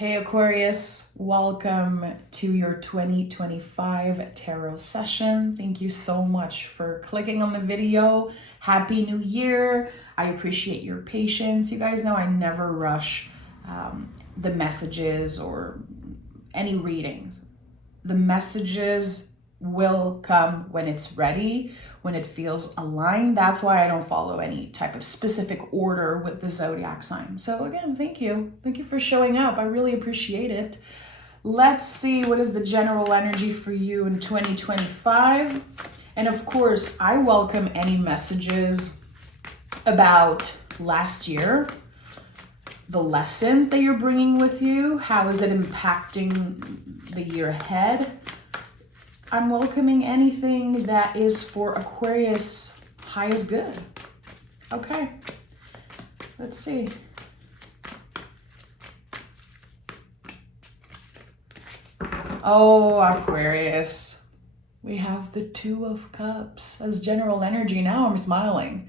Hey Aquarius, welcome to your 2025 tarot session. Thank you so much for clicking on the video. Happy New Year. I appreciate your patience. You guys know I never rush the messages or any readings. The messages will come when it's ready, when it feels aligned. That's why I don't follow any type of specific order with the zodiac sign. So again, thank you. Thank you for showing up. I really appreciate it. Let's see what is the general energy for you in 2025. And of course, I welcome any messages about last year, the lessons that you're bringing with you. How is it impacting the year ahead? I'm welcoming anything that is for Aquarius. High is good. Okay, let's see. Oh, Aquarius. We have the Two of Cups as general energy. Now I'm smiling.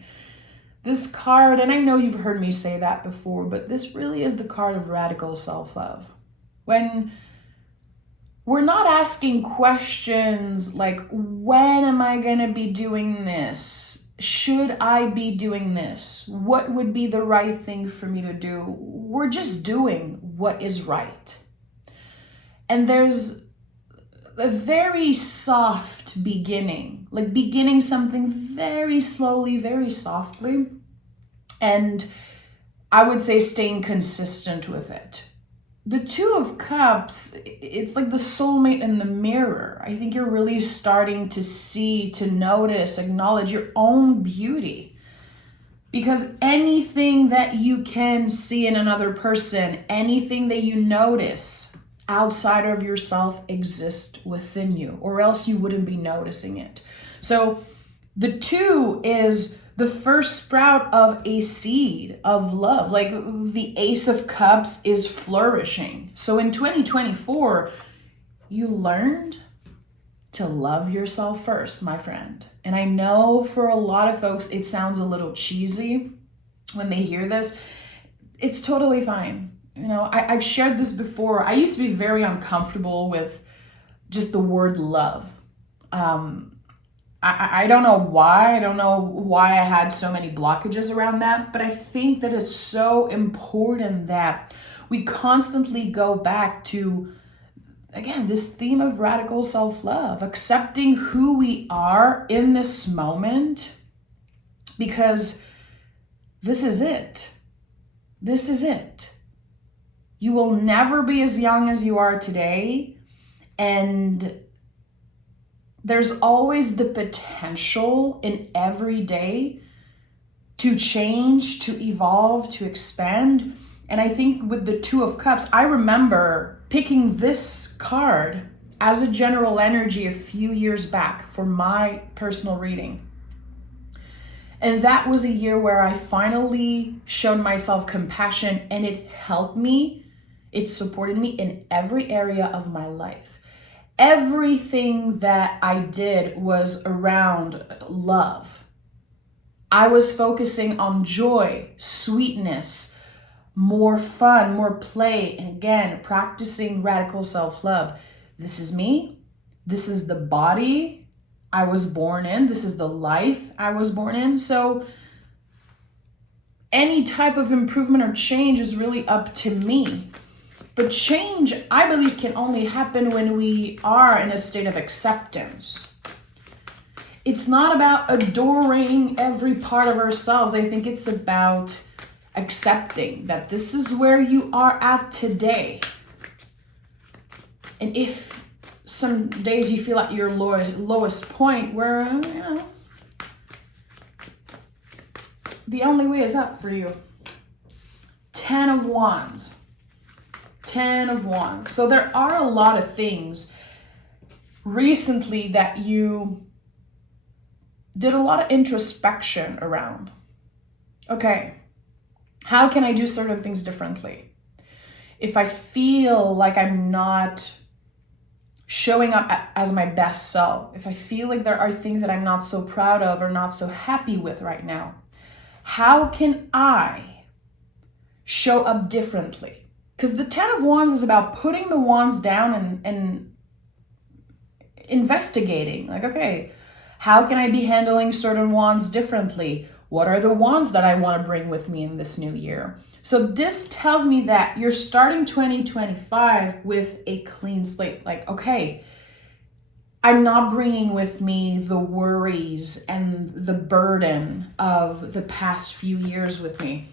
This card, and I know you've heard me say that before, but this really is the card of radical self-love. When we're not asking questions like, when am I going to be doing this? Should I be doing this? What would be the right thing for me to do? We're just doing what is right. And there's a very soft beginning, like beginning something very slowly, very softly. And I would say staying consistent with it. The Two of Cups, it's like the soulmate in the mirror. I think you're really starting to see, to notice, acknowledge your own beauty. Because anything that you can see in another person, anything that you notice outside of yourself exists within you, or else you wouldn't be noticing it. So the two is the first sprout of a seed of love. Like the Ace of Cups is flourishing. So in 2024, you learned to love yourself first, my friend. And I know for a lot of folks, it sounds a little cheesy when they hear this. It's totally fine. You know, I've shared this before. I used to be very uncomfortable with just the word love. I don't know why. I don't know why I had so many blockages around that, but I think that it's so important that we constantly go back to, again, this theme of radical self-love, accepting who we are in this moment, because this is it. This is it. You will never be as young as you are today, and there's always the potential in every day to change, to evolve, to expand. And I think with the Two of Cups, I remember picking this card as a general energy a few years back for my personal reading. And that was a year where I finally showed myself compassion, and it helped me. It supported me in every area of my life. Everything that I did was around love. I was focusing on joy, sweetness, more fun, more play, and again, practicing radical self-love. This is me. This is the body I was born in. This is the life I was born in. So any type of improvement or change is really up to me. But change, I believe, can only happen when we are in a state of acceptance. It's not about adoring every part of ourselves. I think it's about accepting that this is where you are at today. And if some days you feel at your lowest point where, the only way is up for you. 10 of Wands. 10 of Wands. So there are a lot of things recently that you did a lot of introspection around. Okay, how can I do certain things differently? If I feel like I'm not showing up as my best self, if I feel like there are things that I'm not so proud of or not so happy with right now, how can I show up differently? Because the Ten of Wands is about putting the wands down and investigating. Like, okay, how can I be handling certain wands differently? What are the wands that I want to bring with me in this new year? So this tells me that you're starting 2025 with a clean slate. Like, okay, I'm not bringing with me the worries and the burden of the past few years with me.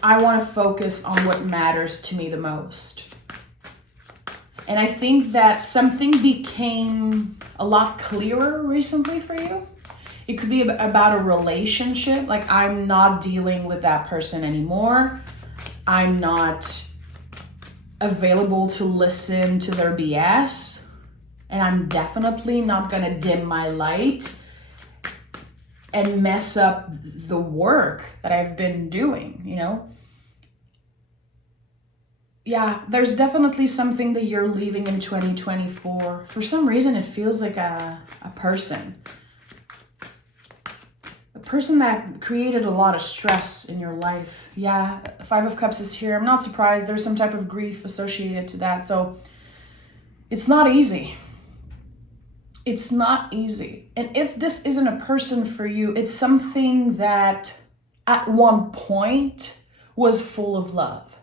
I want to focus on what matters to me the most. And I think that something became a lot clearer recently for you. It could be about a relationship. Like, I'm not dealing with that person anymore. I'm not available to listen to their BS. And I'm definitely not going to dim my light and mess up the work that I've been doing, you know? Yeah, there's definitely something that you're leaving in 2024. For some reason, it feels like a person. A person that created a lot of stress in your life. Yeah, Five of Cups is here. I'm not surprised. There's some type of grief associated to that. So it's not easy. It's not easy. And if this isn't a person for you, it's something that at one point was full of love,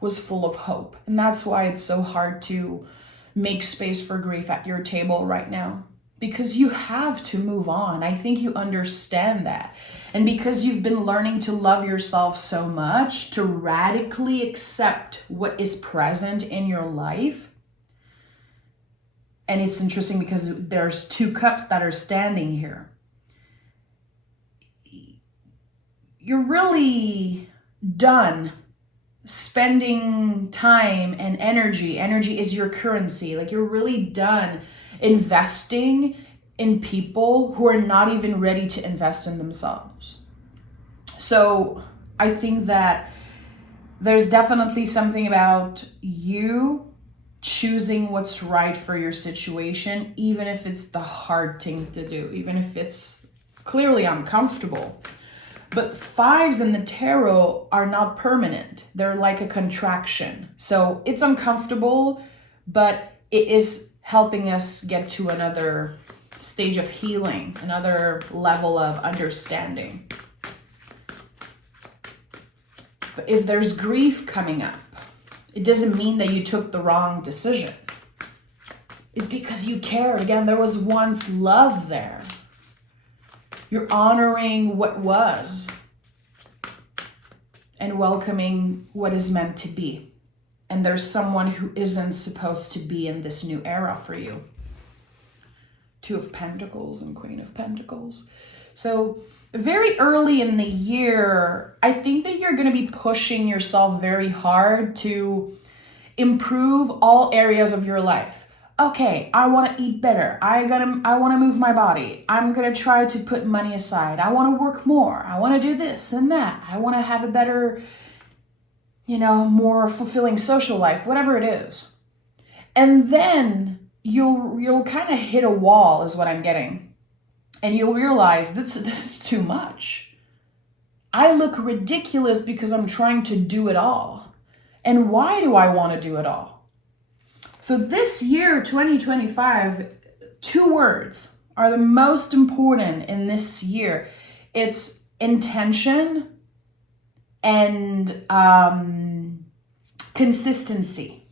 was full of hope. And that's why it's so hard to make space for grief at your table right now, because you have to move on. I think you understand that. And because you've been learning to love yourself so much, to radically accept what is present in your life. And it's interesting because there's two cups that are standing here. You're really done spending time and energy. Energy is your currency. Like, you're really done investing in people who are not even ready to invest in themselves. So I think that there's definitely something about you choosing what's right for your situation, even if it's the hard thing to do, even if it's clearly uncomfortable. But fives in the tarot are not permanent. They're like a contraction. So it's uncomfortable, but it is helping us get to another stage of healing, another level of understanding. But if there's grief coming up, it doesn't mean that you took the wrong decision. It's because you cared. Again, there was once love there. You're honoring what was and welcoming what is meant to be. And there's someone who isn't supposed to be in this new era for you. Two of Pentacles and Queen of Pentacles. So very early in the year, I think that you're going to be pushing yourself very hard to improve all areas of your life. Okay, I want to eat better. I want to move my body. I'm going to try to put money aside. I want to work more. I want to do this and that. I want to have a better, more fulfilling social life, whatever it is. And then you'll kind of hit a wall is what I'm getting. And you'll realize this is too much. I look ridiculous because I'm trying to do it all. And why do I want to do it all? So this year, 2025, two words are the most important in this year. It's intention and consistency.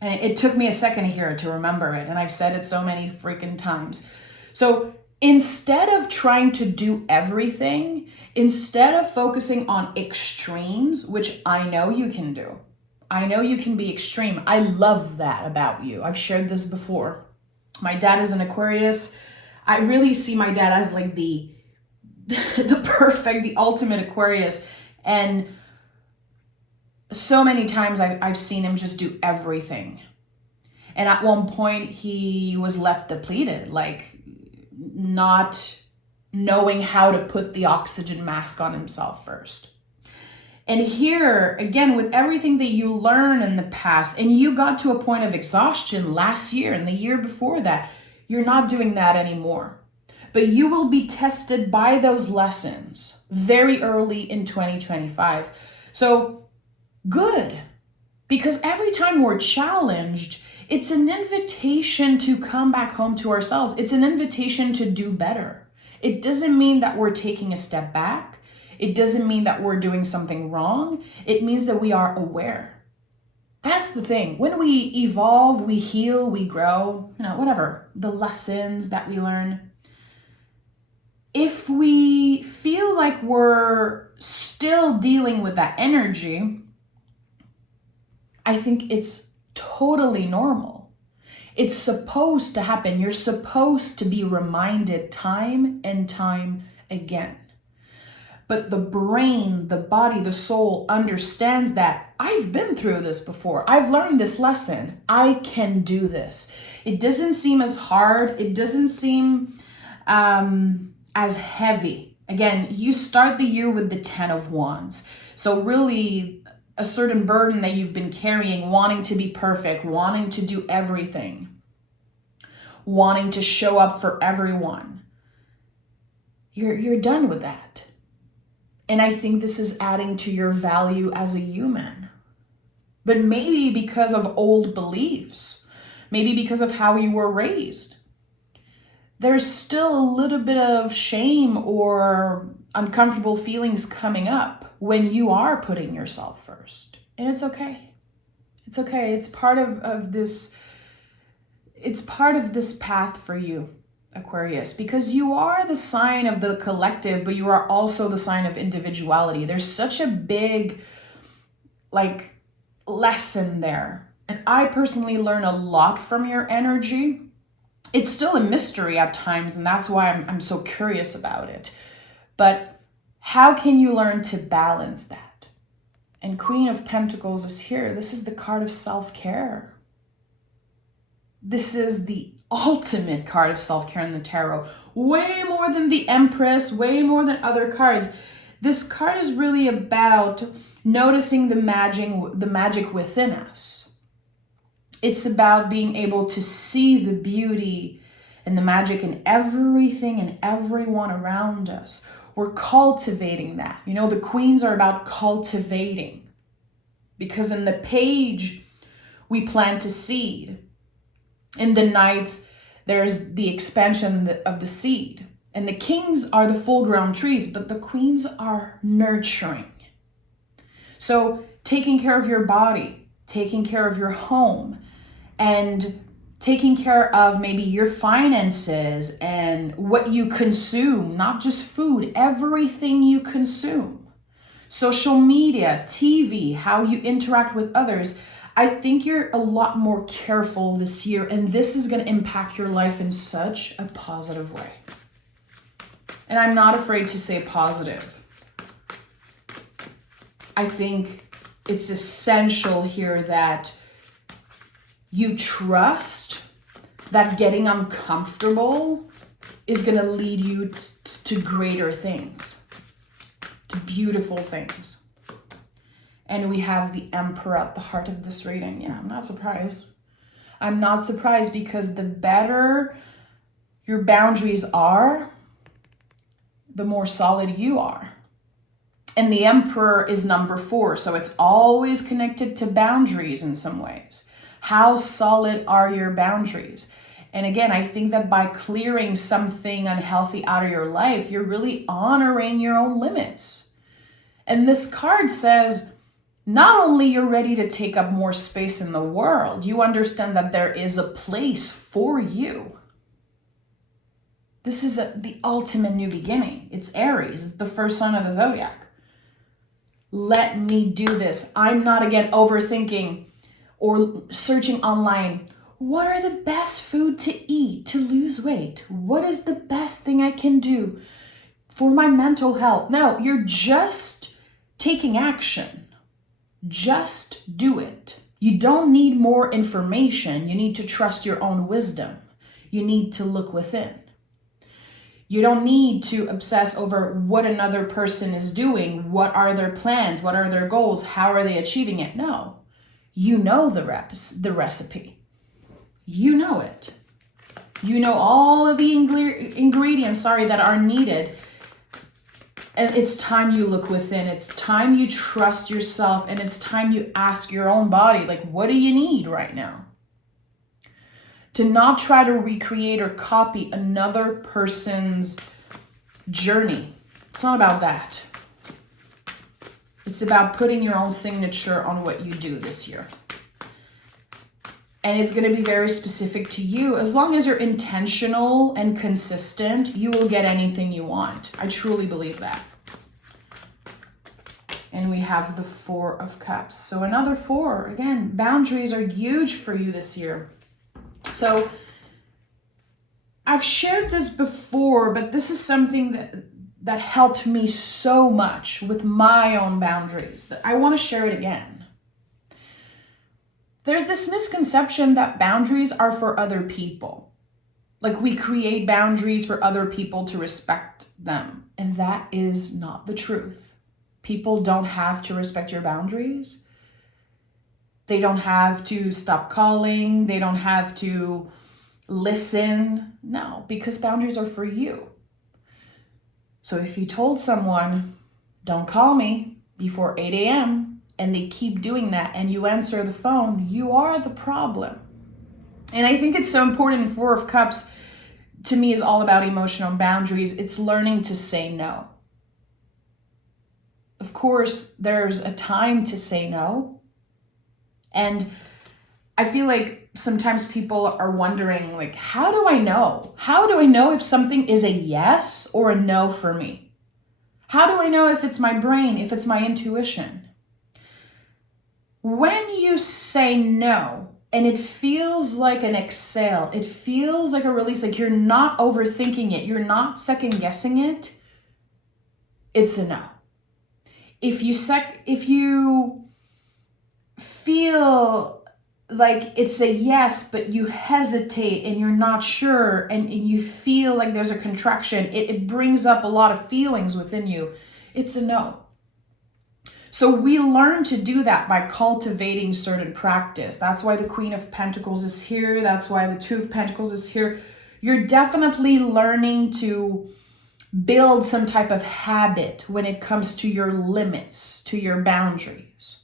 And it took me a second here to remember it, and I've said it so many freaking times. So instead of trying to do everything, instead of focusing on extremes, which I know you can do, I know you can be extreme. I love that about you. I've shared this before. My dad is an Aquarius. I really see my dad as like the ultimate Aquarius. And so many times I've seen him just do everything. And at one point he was left depleted, like not knowing how to put the oxygen mask on himself first. And here, again, with everything that you learn in the past, and you got to a point of exhaustion last year and the year before that, you're not doing that anymore. But you will be tested by those lessons very early in 2025. So good, because every time we're challenged, it's an invitation to come back home to ourselves. It's an invitation to do better. It doesn't mean that we're taking a step back. It doesn't mean that we're doing something wrong. It means that we are aware. That's the thing. When we evolve, we heal, we grow, whatever, the lessons that we learn. If we feel like we're still dealing with that energy, I think it's totally normal. It's supposed to happen. You're supposed to be reminded time and time again. But the brain, the body, the soul understands that I've been through this before. I've learned this lesson. I can do this. It doesn't seem as hard. It doesn't seem as heavy. Again, you start the year with the 10 of Wands. So really a certain burden that you've been carrying, wanting to be perfect, wanting to do everything, wanting to show up for everyone. You're done with that. And I think this is adding to your value as a human. But maybe because of old beliefs, maybe because of how you were raised, there's still a little bit of shame or uncomfortable feelings coming up when you are putting yourself first. And it's okay. It's okay. It's part of this. It's part of this path for you, Aquarius, because you are the sign of the collective, but you are also the sign of individuality. There's such a big, lesson there. And I personally learn a lot from your energy. It's still a mystery at times, and that's why I'm so curious about it. But how can you learn to balance that? And Queen of Pentacles is here. This is the card of self-care. This is the ultimate card of self-care in the tarot. Way more than the Empress, way more than other cards. This card is really about noticing the magic within us. It's about being able to see the beauty and the magic in everything and everyone around us. We're cultivating that. The queens are about cultivating. Because in the page, we plant a seed. In the knights, there's the expansion of the seed. And the kings are the full-grown trees, but the queens are nurturing. So taking care of your body, taking care of your home, and taking care of maybe your finances and what you consume, not just food, everything you consume. Social media, TV, how you interact with others. I think you're a lot more careful this year, and this is going to impact your life in such a positive way. And I'm not afraid to say positive. I think it's essential here that you trust that getting uncomfortable is going to lead you to greater things, to beautiful things. And we have the Emperor at the heart of this reading. Yeah, I'm not surprised. I'm not surprised because the better your boundaries are, the more solid you are. And the Emperor is number 4, so it's always connected to boundaries in some ways. How solid are your boundaries? And again, I think that by clearing something unhealthy out of your life, you're really honoring your own limits. And this card says, not only you're ready to take up more space in the world, you understand that there is a place for you. This is the ultimate new beginning. It's Aries. It's the first sign of the zodiac. Let me do this. I'm not, again, overthinking or searching online. What are the best food to eat to lose weight? What is the best thing I can do for my mental health? No, you're just taking action. Just do it. You don't need more information. You need to trust your own wisdom. You need to look within. You don't need to obsess over what another person is doing. What are their plans? What are their goals? How are they achieving it? No. You know the recipe. You know it. You know all of the ingredients, that are needed. And it's time you look within. It's time you trust yourself. And it's time you ask your own body, like, what do you need right now? To not try to recreate or copy another person's journey. It's not about that. It's about putting your own signature on what you do this year. And it's going to be very specific to you. As long as you're intentional and consistent, you will get anything you want. I truly believe that. And we have the 4 of Cups. So another 4. Again, boundaries are huge for you this year. So I've shared this before, but this is something that helped me so much with my own boundaries that I want to share it again. There's this misconception that boundaries are for other people. Like we create boundaries for other people to respect them. And that is not the truth. People don't have to respect your boundaries. They don't have to stop calling. They don't have to listen. No, because boundaries are for you. So if you told someone, don't call me before 8 a.m., and they keep doing that and you answer the phone, you are the problem. And I think it's so important. 4 of Cups to me is all about emotional boundaries. It's learning to say no. Of course, there's a time to say no. And I feel like sometimes people are wondering, like, how do I know? How do I know if something is a yes or a no for me? How do I know if it's my brain, if it's my intuition? When you say no, and it feels like an exhale, it feels like a release, like you're not overthinking it, you're not second guessing it, it's a no. If you feel like it's a yes, but you hesitate and you're not sure and you feel like there's a contraction, it brings up a lot of feelings within you, it's a no. So we learn to do that by cultivating certain practice. That's why the Queen of Pentacles is here. That's why the 2 of Pentacles is here. You're definitely learning to build some type of habit when it comes to your limits, to your boundaries.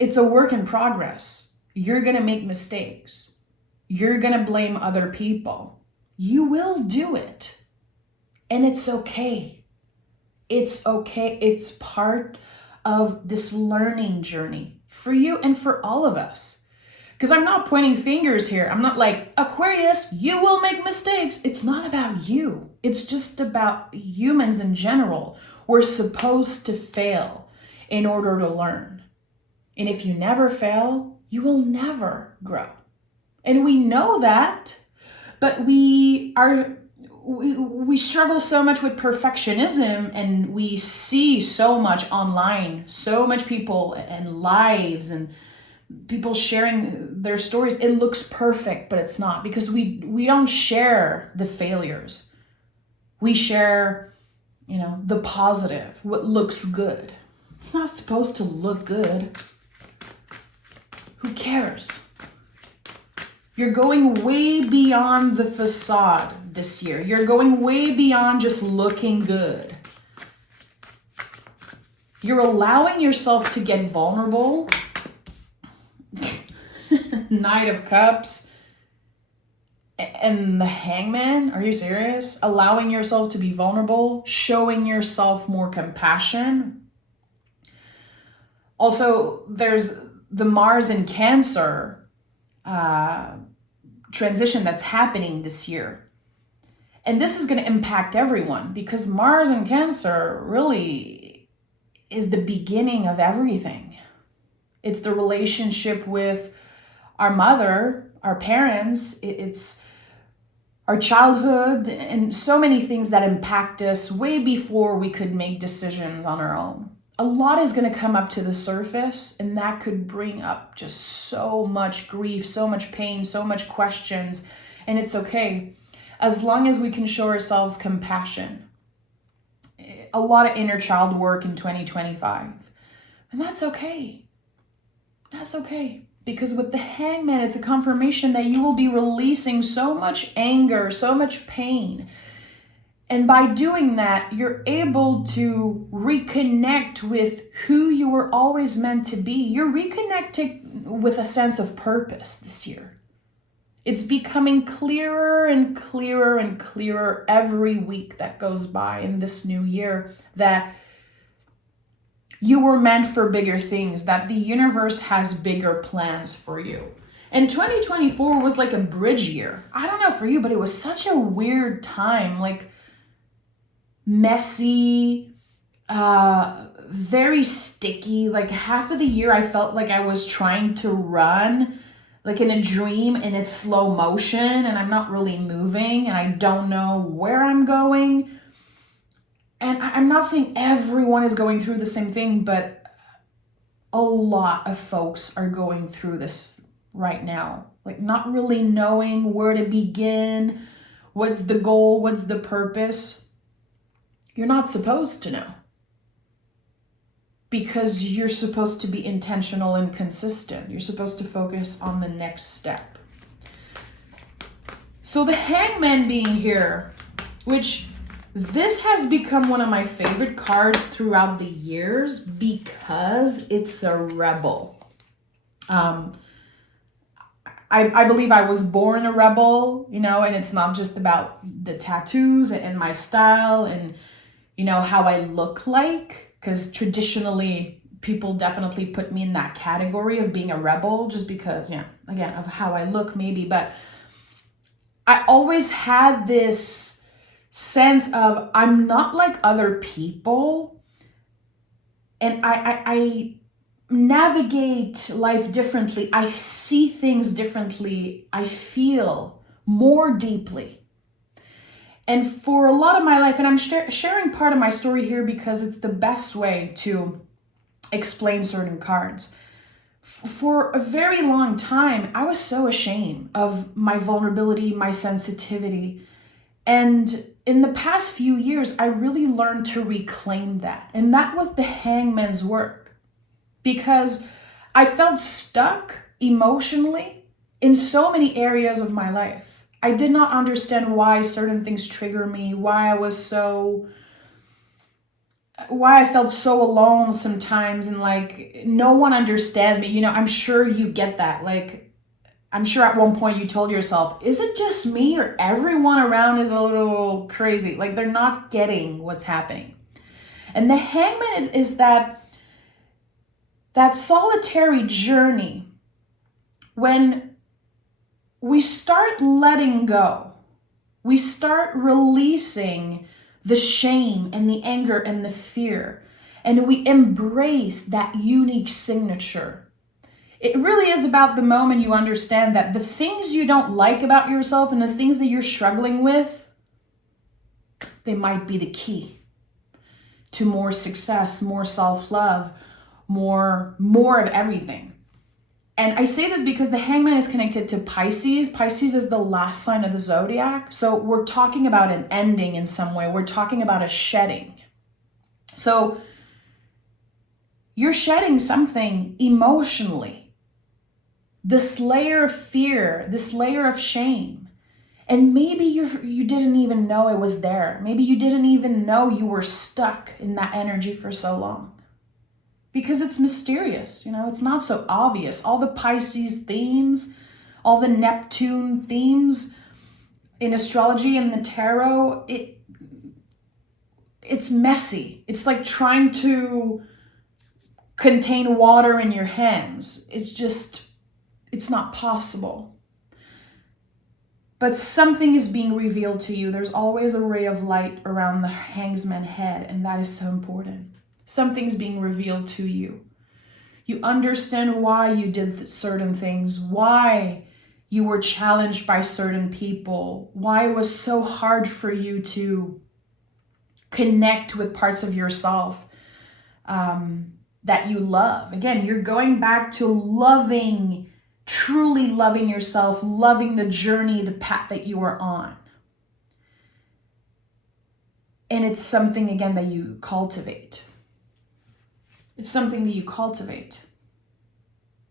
It's a work in progress. You're going to make mistakes. You're going to blame other people. You will do it. And it's okay. It's okay. It's part of this learning journey for you and for all of us. Because I'm not pointing fingers here. I'm not like, Aquarius, you will make mistakes. It's not about you. It's just about humans in general. We're supposed to fail in order to learn. And if you never fail, you will never grow. And we know that, but we struggle so much with perfectionism, and we see so much online, so much people and lives and people sharing their stories. It looks perfect, but it's not, because we don't share the failures. We share, the positive, what looks good. It's not supposed to look good. Who cares? You're going way beyond the facade this year. You're going way beyond just looking good. You're allowing yourself to get vulnerable. Knight of Cups and the Hangman. Are you serious? Allowing yourself to be vulnerable, showing yourself more compassion. Also, there's the Mars in Cancer transition that's happening this year. And this is going to impact everyone, because Mars in Cancer really is the beginning of everything. It's the relationship with our mother, our parents, it's our childhood, and so many things that impact us way before we could make decisions on our own. A lot is going to come up to the surface, and that could bring up just so much grief, so much pain, so much questions, and it's okay. As long as we can show ourselves compassion. A lot of inner child work in 2025. And that's okay. That's okay. Because with the Hangman, it's a confirmation that you will be releasing so much anger, so much pain. And by doing that, you're able to reconnect with who you were always meant to be. You're reconnecting with a sense of purpose this year. It's becoming clearer and clearer and clearer every week that goes by in this new year that you were meant for bigger things, that the universe has bigger plans for you. And 2024 was like a bridge year. I don't know for you, but it was such a weird time, like messy, very sticky. Like half of the year I felt like I was trying to run like in a dream and it's slow motion and I'm not really moving and I don't know where I'm going. And I'm not saying everyone is going through the same thing, but a lot of folks are going through this right now. Like not really knowing where to begin, what's the goal, what's the purpose. You're not supposed to know. Because you're supposed to be intentional and consistent. You're supposed to focus on the next step. So the Hangman being here, which this has become one of my favorite cards throughout the years because it's a rebel. I believe I was born a rebel, you know, and it's not just about the tattoos and my style and, you know, how I look like, because traditionally people definitely put me in that category of being a rebel just because, yeah, again, of how I look maybe. But I always had this sense of I'm not like other people, and I navigate life differently. I see things differently. I feel more deeply. And for a lot of my life, and I'm sharing part of my story here because it's the best way to explain certain cards. For a very long time, I was so ashamed of my vulnerability, my sensitivity. And in the past few years, I really learned to reclaim that. And that was the Hangman's work. Because I felt stuck emotionally in so many areas of my life. I did not understand why certain things trigger me, why I felt so alone sometimes, and like no one understands me. You know, I'm sure you get that. Like, I'm sure at one point you told yourself, is it just me or everyone around is a little crazy? Like they're not getting what's happening. And the Hangman is that solitary journey when we start letting go, we start releasing the shame and the anger and the fear, and we embrace that unique signature. It really is about the moment you understand that the things you don't like about yourself and the things that you're struggling with, they might be the key to more success, more self-love, more of everything. And I say this because the Hangman is connected to Pisces. Pisces is the last sign of the zodiac. So we're talking about an ending in some way. We're talking about a shedding. So you're shedding something emotionally. This layer of fear, this layer of shame. And maybe you didn't even know it was there. Maybe you didn't even know you were stuck in that energy for so long. Because it's mysterious, you know, it's not so obvious. All the Pisces themes, all the Neptune themes in astrology and the tarot, it's messy. It's like trying to contain water in your hands. It's not possible. But something is being revealed to you. There's always a ray of light around the Hangman's head, and that is so important. Something's being revealed to you. You understand why you did certain things, why you were challenged by certain people, why it was so hard for you to connect with parts of yourself that you love. Again, you're going back to loving, truly loving yourself, loving the journey, the path that you are on. And it's something, again, that you cultivate. It's something that you cultivate.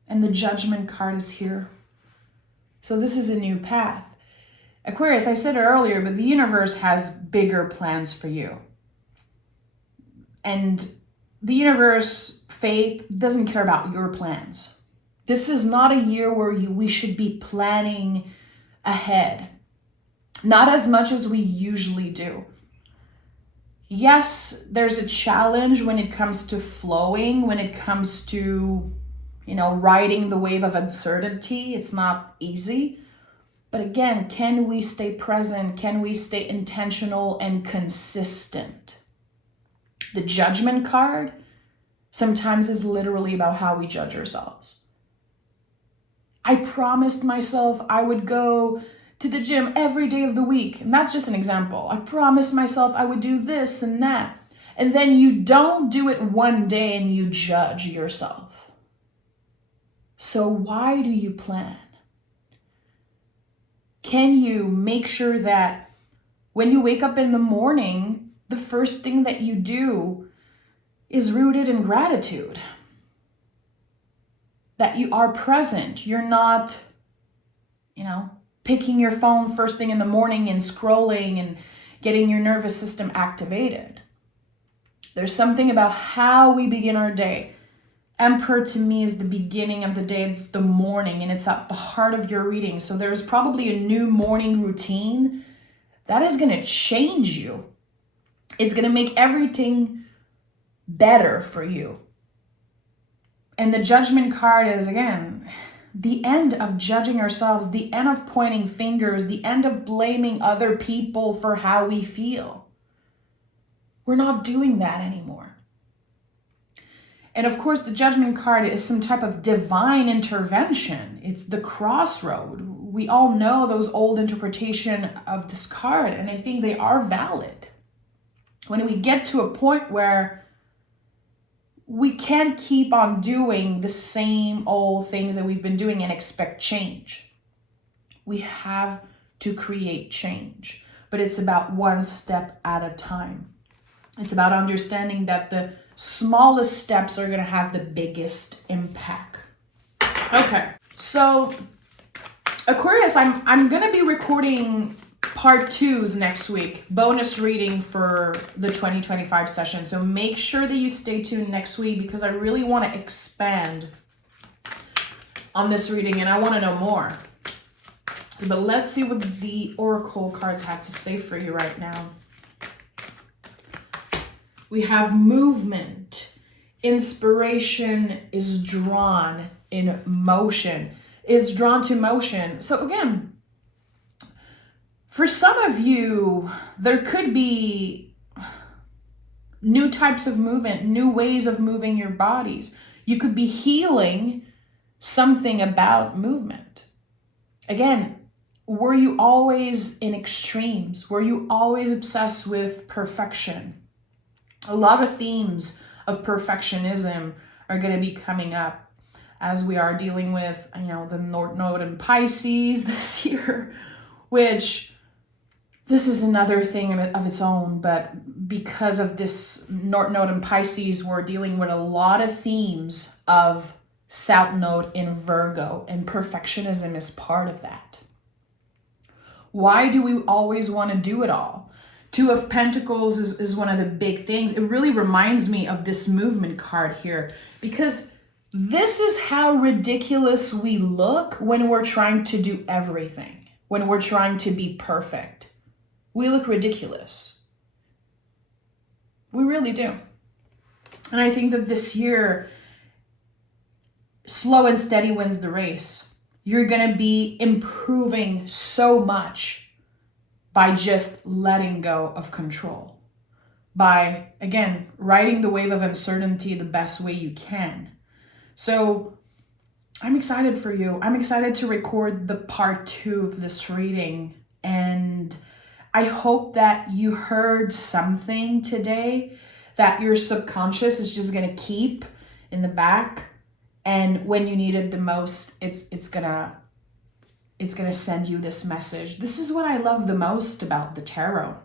And the Judgment card is here. So this is a new path. Aquarius, I said it earlier, but the universe has bigger plans for you. And the universe, fate, doesn't care about your plans. This is not a year where we should be planning ahead. Not as much as we usually do. Yes, there's a challenge when it comes to flowing, when it comes to, riding the wave of uncertainty. It's not easy. But again, can we stay present? Can we stay intentional and consistent? The Judgment card sometimes is literally about how we judge ourselves. I promised myself I would go to the gym every day of the week. And that's just an example. I promised myself I would do this and that. And then you don't do it one day and you judge yourself. So why do you plan? Can you make sure that when you wake up in the morning, the first thing that you do is rooted in gratitude? That you are present. You're not, picking your phone first thing in the morning and scrolling and getting your nervous system activated. There's something about how we begin our day. Emperor to me is the beginning of the day. It's the morning and it's at the heart of your reading. So there's probably a new morning routine that is going to change you. It's going to make everything better for you. And the Judgment card is, again, the end of judging ourselves, the end of pointing fingers, the end of blaming other people for how we feel. We're not doing that anymore. And of course, the Judgment card is some type of divine intervention. It's the crossroad. We all know those old interpretation of this card, and I think they are valid. When we get to a point where we can't keep on doing the same old things that we've been doing and expect change. We have to create change, but it's about one step at a time. It's about understanding that the smallest steps are going to have the biggest impact. Okay, so Aquarius, I'm going to be recording part 2s next week, bonus reading for the 2025 session. So make sure that you stay tuned next week because I really want to expand on this reading and I want to know more. But let's see what the Oracle cards have to say for you right now. We have movement. Inspiration is drawn in motion, is drawn to motion. So again, for some of you, there could be new types of movement, new ways of moving your bodies. You could be healing something about movement. Again, were you always in extremes? Were you always obsessed with perfection? A lot of themes of perfectionism are going to be coming up as we are dealing with, the North Node in Pisces this year, which this is another thing of its own, but because of this North Node in Pisces, we're dealing with a lot of themes of South Node in Virgo, and perfectionism is part of that. Why do we always want to do it all? Two of Pentacles is one of the big things. It really reminds me of this movement card here, because this is how ridiculous we look when we're trying to do everything, when we're trying to be perfect. We look ridiculous. We really do. And I think that this year, slow and steady wins the race. You're going to be improving so much by just letting go of control. By, again, riding the wave of uncertainty the best way you can. So I'm excited for you. I'm excited to record the part 2 of this reading. And I hope that you heard something today that your subconscious is just going to keep in the back. And when you need it the most, it's gonna send you this message. This is what I love the most about the tarot.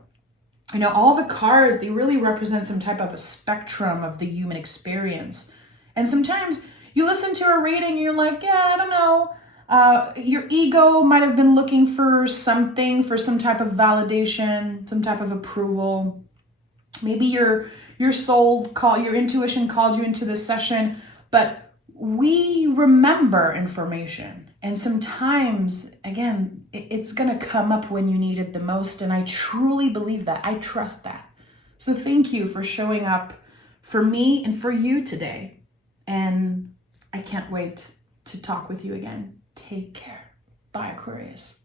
All the cards, they really represent some type of a spectrum of the human experience. And sometimes you listen to a reading and you're like, yeah, I don't know. Your ego might have been looking for something, for some type of validation, some type of approval. Maybe your your intuition called you into this session, but we remember information. And sometimes, again, it's going to come up when you need it the most. And I truly believe that. I trust that. So thank you for showing up for me and for you today. And I can't wait to talk with you again. Take care. Bye, Aquarius.